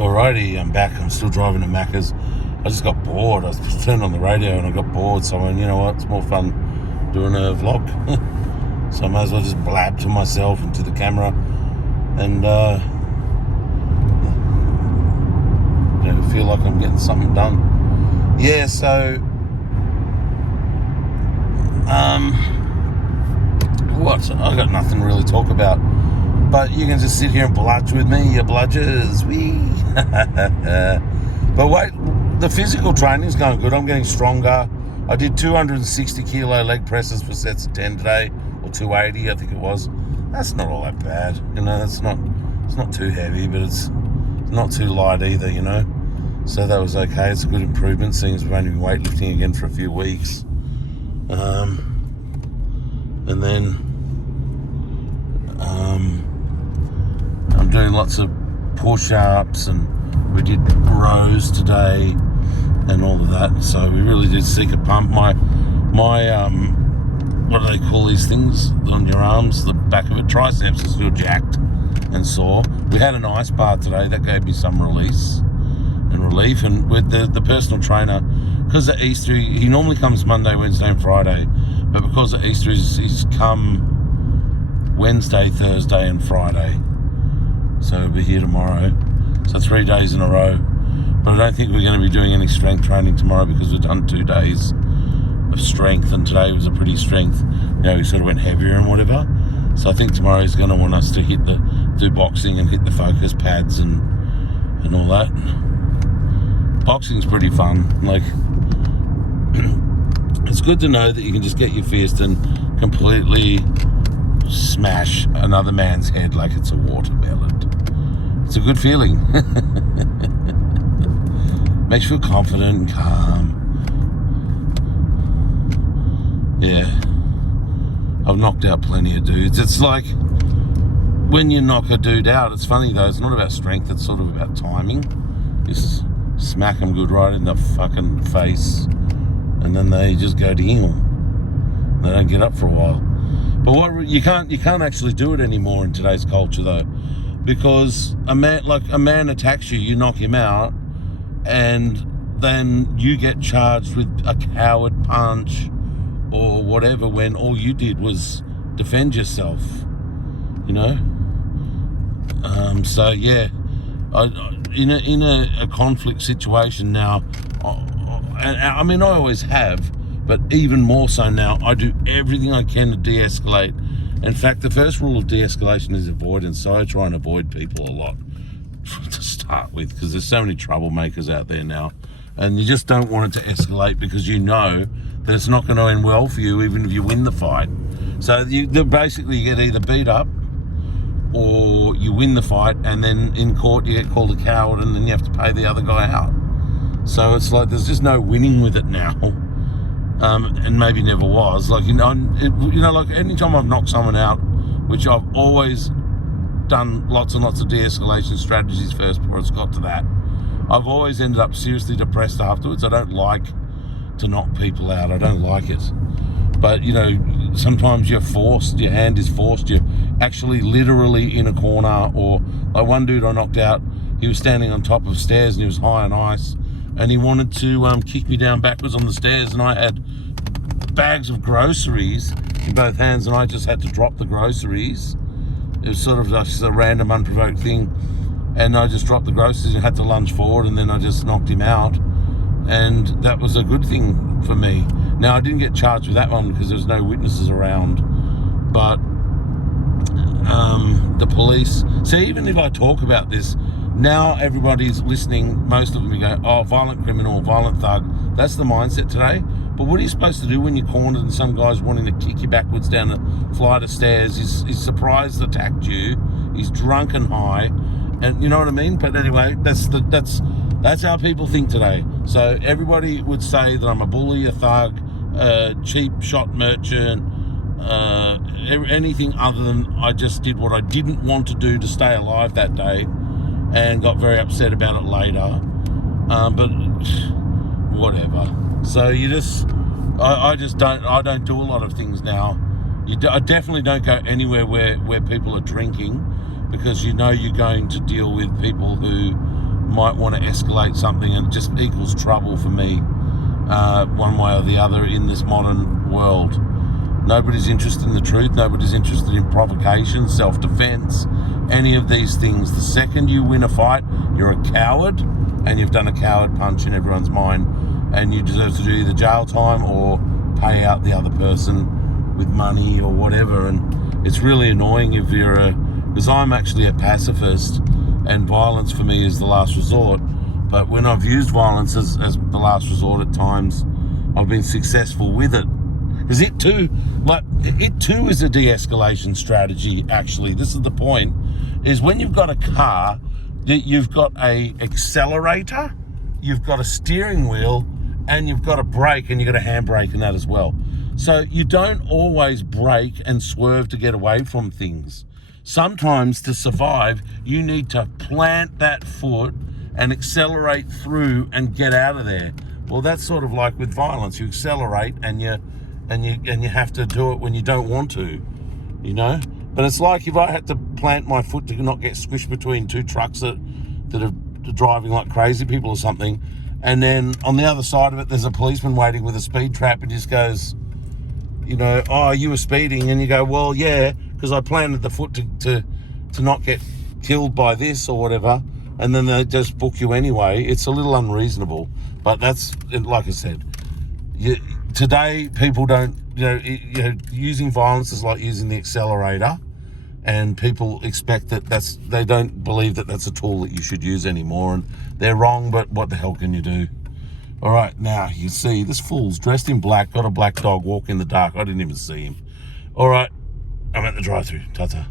Alrighty, I'm back. I'm still driving to Macca's. I just got bored. I turned on the radio and I got bored. So I went, you know what? It's more fun doing a vlog. So I might as well just blab to myself and to the camera and feel like I'm getting something done. Yeah, so what? I got nothing to really talk about. But you can just sit here and bludge with me, you bludgers. Wee. But wait, the physical training's going good. I'm getting stronger. I did 260 kilo leg presses for sets of 10 today, or 280, I think it was. That's not all that bad, you know. It's not too heavy, but it's not too light either, you know. So that was okay. It's a good improvement, seeing as we've only been weightlifting again for a few weeks. And then I'm doing lots of push-ups, and we did rows today and all of that. So we really did seek a pump. My what do they call these things on your arms? The back of it, triceps, is still jacked and sore. We had an ice bar today that gave me some release and relief. And with the personal trainer, because at Easter he normally comes Monday, Wednesday, and Friday, but because at Easter he's come Wednesday, Thursday, and Friday. So he'll be here tomorrow. So 3 days in a row. But I don't think we're going to be doing any strength training tomorrow because we've done 2 days of strength, and today was a pretty strength. You know, we sort of went heavier and whatever. So I think tomorrow he's going to want us to do boxing and hit the focus pads and all that. Boxing's pretty fun. Like, it's good to know that you can just get your fist and completely smash another man's head like it's a watermelon. It's a good feeling. Makes you feel confident and calm. Yeah. I've knocked out plenty of dudes. It's like when you knock a dude out, it's funny though, it's not about strength, it's sort of about timing. Just smack them good right in the fucking face, and then they just go to heel. They don't get up for a while. But you can't actually do it anymore in today's culture though, because a man attacks you, you knock him out, and then you get charged with a coward punch or whatever, when all you did was defend yourself, you know. So yeah, in a conflict situation now, I mean, I always have, but even more so now, I do everything I can to de-escalate. In fact, the first rule of de-escalation is avoidance, so I try and avoid people a lot to start with, because there's so many troublemakers out there now, and you just don't want it to escalate because you know that it's not going to end well for you even if you win the fight. So basically you get either beat up or you win the fight, and then in court you get called a coward, and then you have to pay the other guy out. So it's like there's just no winning with it now. And maybe never was. Like, like anytime I've knocked someone out, which I've always done lots and lots of de-escalation strategies first before it's got to that, I've always ended up seriously depressed afterwards. I don't like to knock people out. I don't like it. But, you know, sometimes you're forced, your hand is forced, you're actually literally in a corner. Or like one dude I knocked out, he was standing on top of stairs and he was high on ice, and he wanted to kick me down backwards on the stairs, and I had bags of groceries in both hands, and I just had to drop the groceries. It was sort of just a random, unprovoked thing, and I just dropped the groceries and had to lunge forward, and then I just knocked him out, and that was a good thing for me. Now, I didn't get charged with that one because there was no witnesses around, but the police, see, even if I talk about this, now everybody's listening, most of them go, oh, violent criminal, violent thug. That's the mindset today. But what are you supposed to do when you're cornered and some guy's wanting to kick you backwards down a flight of stairs? He's surprised attacked you. He's drunk and high, and you know what I mean? But anyway, that's how people think today. So everybody would say that I'm a bully, a thug, a cheap shot merchant, anything other than I just did what I didn't want to do to stay alive that day, and got very upset about it later. But whatever. So I don't do a lot of things now. I definitely don't go anywhere where people are drinking, because you know you're going to deal with people who might want to escalate something, and it just equals trouble for me, one way or the other in this modern world. Nobody's interested in the truth. Nobody's interested in provocation, self-defense, any of these things. The second you win a fight, you're a coward, and you've done a coward punch in everyone's mind, and you deserve to do either jail time or pay out the other person with money or whatever. And it's really annoying if you're because I'm actually a pacifist, and violence for me is the last resort. But when I've used violence as the last resort at times, I've been successful with it. Because it too is a de-escalation strategy, actually. This is the point, is when you've got a car, you've got a accelerator, you've got a steering wheel, and you've got a brake, and you've got a handbrake in that as well. So you don't always brake and swerve to get away from things. Sometimes to survive, you need to plant that foot and accelerate through and get out of there. Well, that's sort of like with violence. You accelerate and you have to do it when you don't want to, you know? But it's like if I had to plant my foot to not get squished between two trucks that are driving like crazy people or something, and then on the other side of it, there's a policeman waiting with a speed trap and just goes, you know, oh, you were speeding, and you go, well, yeah, because I planted the foot to not get killed by this or whatever, and then they just book you anyway. It's a little unreasonable, but that's, like I said, today people don't, using violence is like using the accelerator, and people expect they don't believe that that's a tool that you should use anymore, and they're wrong, but what the hell can you do? All right, now you see this fool's dressed in black, got a black dog, walk in the dark. I didn't even see him. All right, I'm at the drive-thru. Ta-ta.